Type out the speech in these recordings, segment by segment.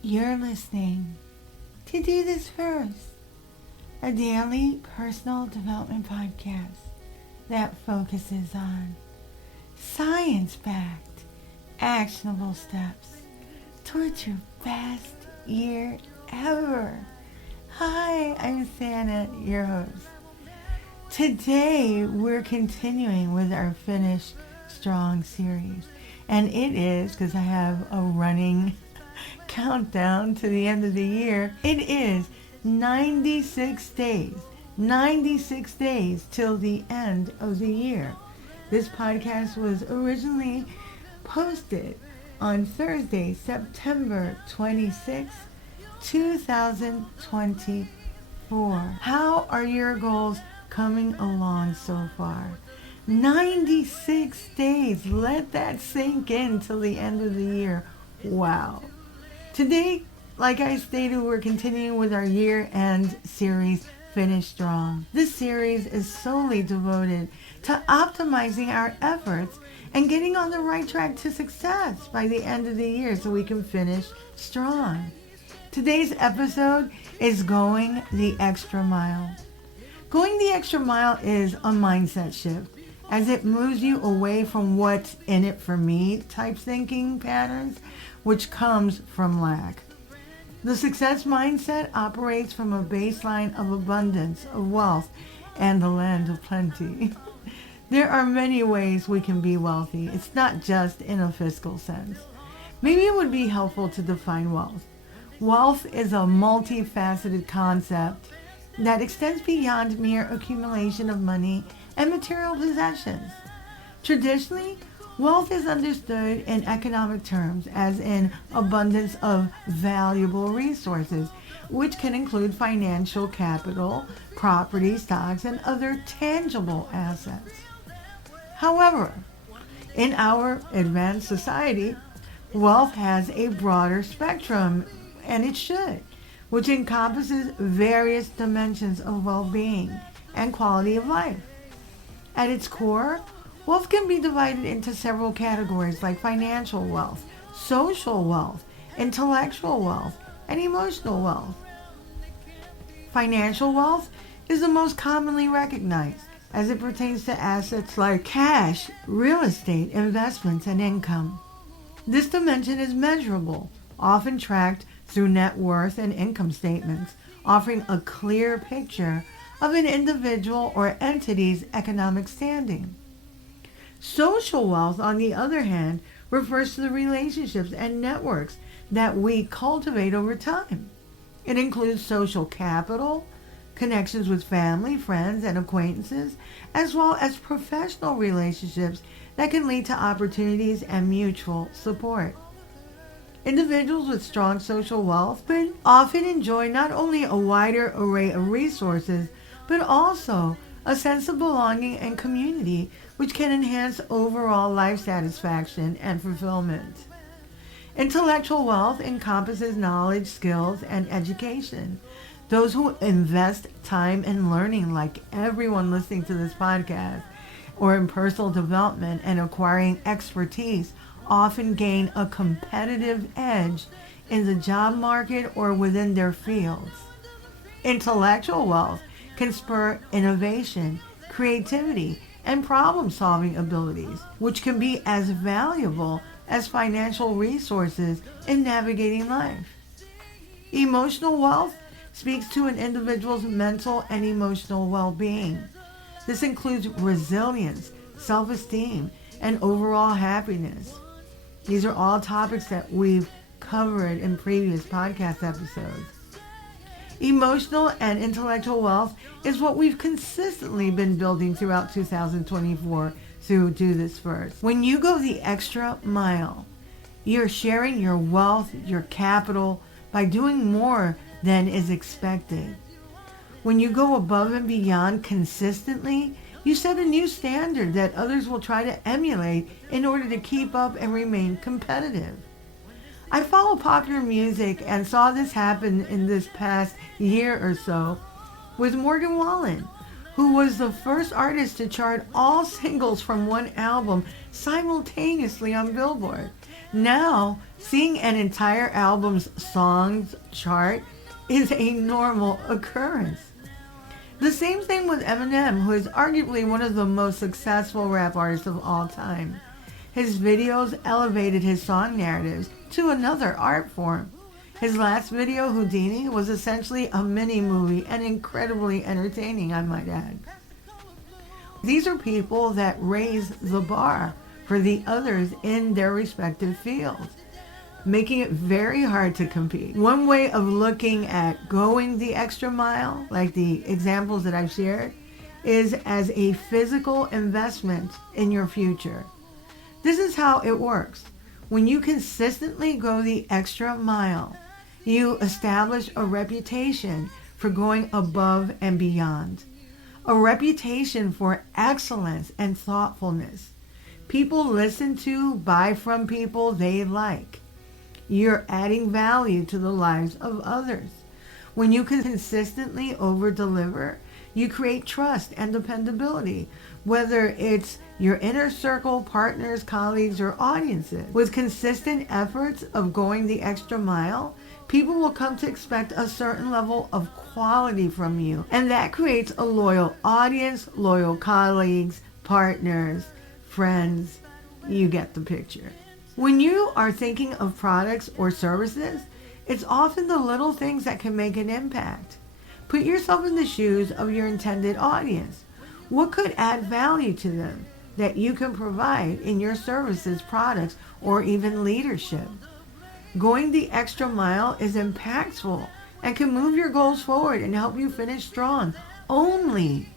You're listening to Do This First, a daily personal development podcast that focuses on science-backed, actionable steps towards your best year ever. Hi, I'm Santa, your host. Today, we're continuing with our Finish Strong series. And it is, because I have a running countdown to the end of the year, it is 96 days. 96 days till the end of the year. This podcast was originally posted on Thursday, September 26, 2024. How are your goals coming along so far? 96 days. Let that sink in till the end of the year. Wow. Today, like I stated, we're continuing with our year-end series, Finish Strong. This series is solely devoted to optimizing our efforts and getting on the right track to success by the end of the year so we can finish strong. Today's episode is Going the Extra Mile. Going the extra mile is a mindset shift, as it moves you away from what's in it for me type thinking patterns, which comes from lack. The success mindset operates from a baseline of abundance, of wealth, and the land of plenty. There are many ways we can be wealthy. It's not just in a fiscal sense. Maybe it would be helpful to define wealth. Wealth is a multifaceted concept that extends beyond mere accumulation of money and material possessions. Traditionally, wealth is understood in economic terms as in abundance of valuable resources, which can include financial capital, property, stocks, and other tangible assets. However, in our advanced society, wealth has a broader spectrum, and it should, which encompasses various dimensions of well-being and quality of life. At its core, wealth can be divided into several categories like financial wealth, social wealth, intellectual wealth, and emotional wealth. Financial wealth is the most commonly recognized as it pertains to assets like cash, real estate, investments, and income. This dimension is measurable, often tracked through net worth and income statements, offering a clear picture of an individual or entity's economic standing. Social wealth, on the other hand, refers to the relationships and networks that we cultivate over time. It includes social capital, connections with family, friends, and acquaintances, as well as professional relationships that can lead to opportunities and mutual support. Individuals with strong social wealth often enjoy not only a wider array of resources, but also a sense of belonging and community, which can enhance overall life satisfaction and fulfillment. Intellectual wealth encompasses knowledge, skills, and education. Those who invest time in learning, like everyone listening to this podcast, or in personal development and acquiring expertise, often gain a competitive edge in the job market or within their fields. Intellectual wealth can spur innovation, creativity, and problem-solving abilities, which can be as valuable as financial resources in navigating life. Emotional wealth speaks to an individual's mental and emotional well-being. This includes resilience, self-esteem, and overall happiness. These are all topics that we've covered in previous podcast episodes. Emotional and intellectual wealth is what we've consistently been building throughout 2024 through Do This First. When you go the extra mile, you're sharing your wealth, your capital, by doing more than is expected. When you go above and beyond consistently, you set a new standard that others will try to emulate in order to keep up and remain competitive. I follow popular music and saw this happen in this past year or so with Morgan Wallen, who was the first artist to chart all singles from one album simultaneously on Billboard. Now, seeing an entire album's songs chart is a normal occurrence. The same thing with Eminem, who is arguably one of the most successful rap artists of all time. His videos elevated his song narratives to another art form. His last video, Houdini, was essentially a mini-movie and incredibly entertaining, I might add. These are people that raise the bar for the others in their respective fields, making it very hard to compete. One way of looking at going the extra mile, like the examples that I've shared, is as a physical investment in your future. This is how it works. When you consistently go the extra mile, you establish a reputation for going above and beyond, a reputation for excellence and thoughtfulness. People listen to, buy from people they like. You're adding value to the lives of others. When you can consistently over-deliver, you create trust and dependability, whether it's your inner circle, partners, colleagues, or audiences. With consistent efforts of going the extra mile, people will come to expect a certain level of quality from you, and that creates a loyal audience, loyal colleagues, partners, friends. You get the picture. When you are thinking of products or services, it's often the little things that can make an impact. Put yourself in the shoes of your intended audience. What could add value to them that you can provide in your services, products, or even leadership? Going the extra mile is impactful and can move your goals forward and help you finish strong only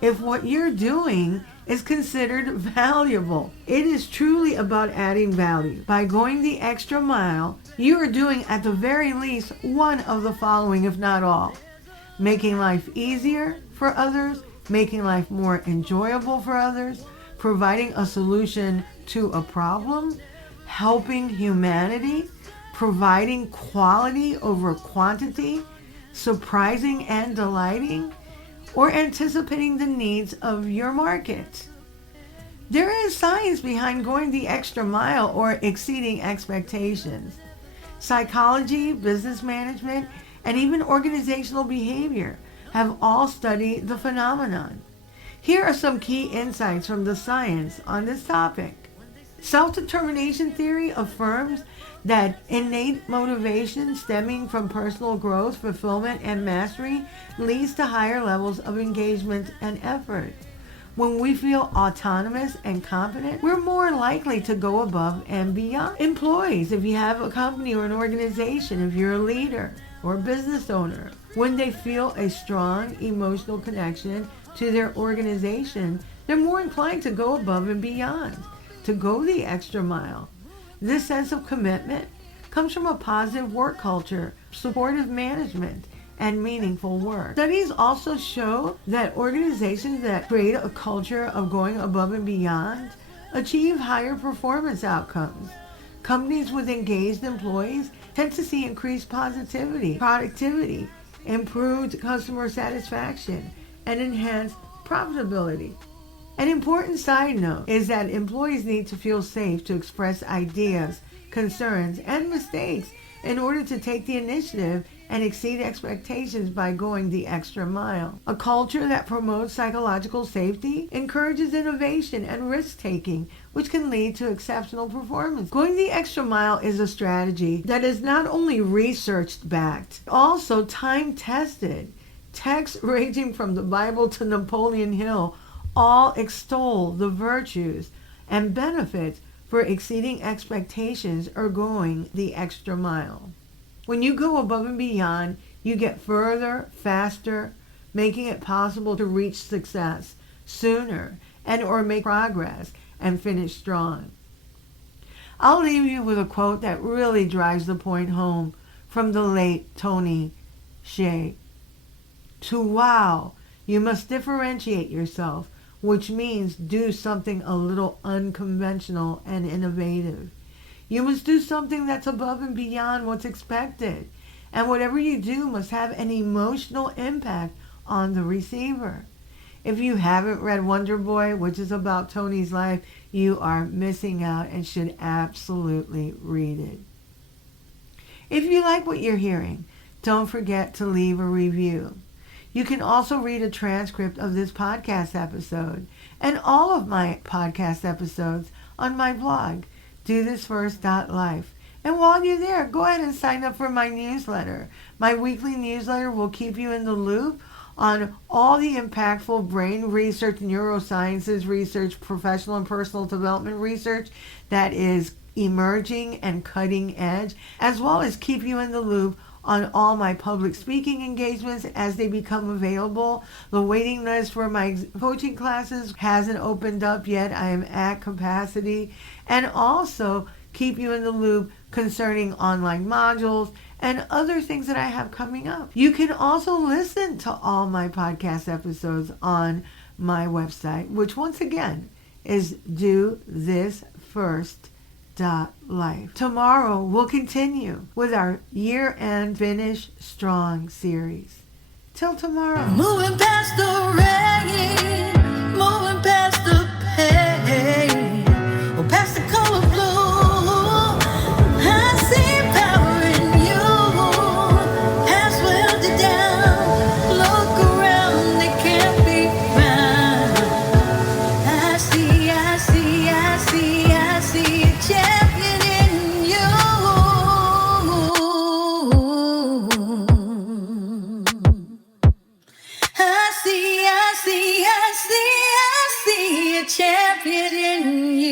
if what you're doing is considered valuable. It is truly about adding value. By going the extra mile, you are doing at the very least one of the following, if not all: making life easier for others, making life more enjoyable for others, providing a solution to a problem, helping humanity, providing quality over quantity, surprising and delighting, or anticipating the needs of your market. There is science behind going the extra mile or exceeding expectations. Psychology, business management, and even organizational behavior have all studied the phenomenon. Here are some key insights from the science on this topic. Self-determination theory affirms that innate motivation stemming from personal growth, fulfillment, and mastery leads to higher levels of engagement and effort. When we feel autonomous and confident, we're more likely to go above and beyond. Employees, if you have a company or an organization, if you're a leader or a business owner, when they feel a strong emotional connection to their organization, they're more inclined to go above and beyond, to go the extra mile. This sense of commitment comes from a positive work culture, supportive management, and meaningful work. Studies also show that organizations that create a culture of going above and beyond achieve higher performance outcomes. Companies with engaged employees tend to see increased positivity, productivity, improved customer satisfaction, and enhanced profitability. An important side note is that employees need to feel safe to express ideas, concerns, and mistakes in order to take the initiative and exceed expectations by going the extra mile. A culture that promotes psychological safety encourages innovation and risk-taking, which can lead to exceptional performance. Going the extra mile is a strategy that is not only research-backed, also time-tested. Texts ranging from the Bible to Napoleon Hill all extol the virtues and benefits for exceeding expectations or going the extra mile. When you go above and beyond, you get further, faster, making it possible to reach success sooner and or make progress and finish strong. I'll leave you with a quote that really drives the point home from the late Tony Hsieh. To wow, you must differentiate yourself, which means do something a little unconventional and innovative. You must do something that's above and beyond what's expected. And whatever you do must have an emotional impact on the receiver. If you haven't read Wonder Boy, which is about Tony's life, you are missing out and should absolutely read it. If you like what you're hearing, don't forget to leave a review. You can also read a transcript of this podcast episode and all of my podcast episodes on my blog, dothisfirst.life. And while you're there, go ahead and sign up for my newsletter. My weekly newsletter will keep you in the loop on all the impactful brain research, neurosciences research, professional and personal development research that is emerging and cutting edge, as well as keep you in the loop on all my public speaking engagements as they become available. The waiting list for my coaching classes hasn't opened up yet. I am at capacity. And also keep you in the loop concerning online modules and other things that I have coming up. You can also listen to all my podcast episodes on my website, which once again is dothisfirst.life. Tomorrow we'll continue with our year-end Finish Strong series. Till tomorrow. Moving past the rain, moving past the pain, or past the color blue. I see power in you. Past welded down. Look around, it can't be found. I see a champion in you. I see a champion in you.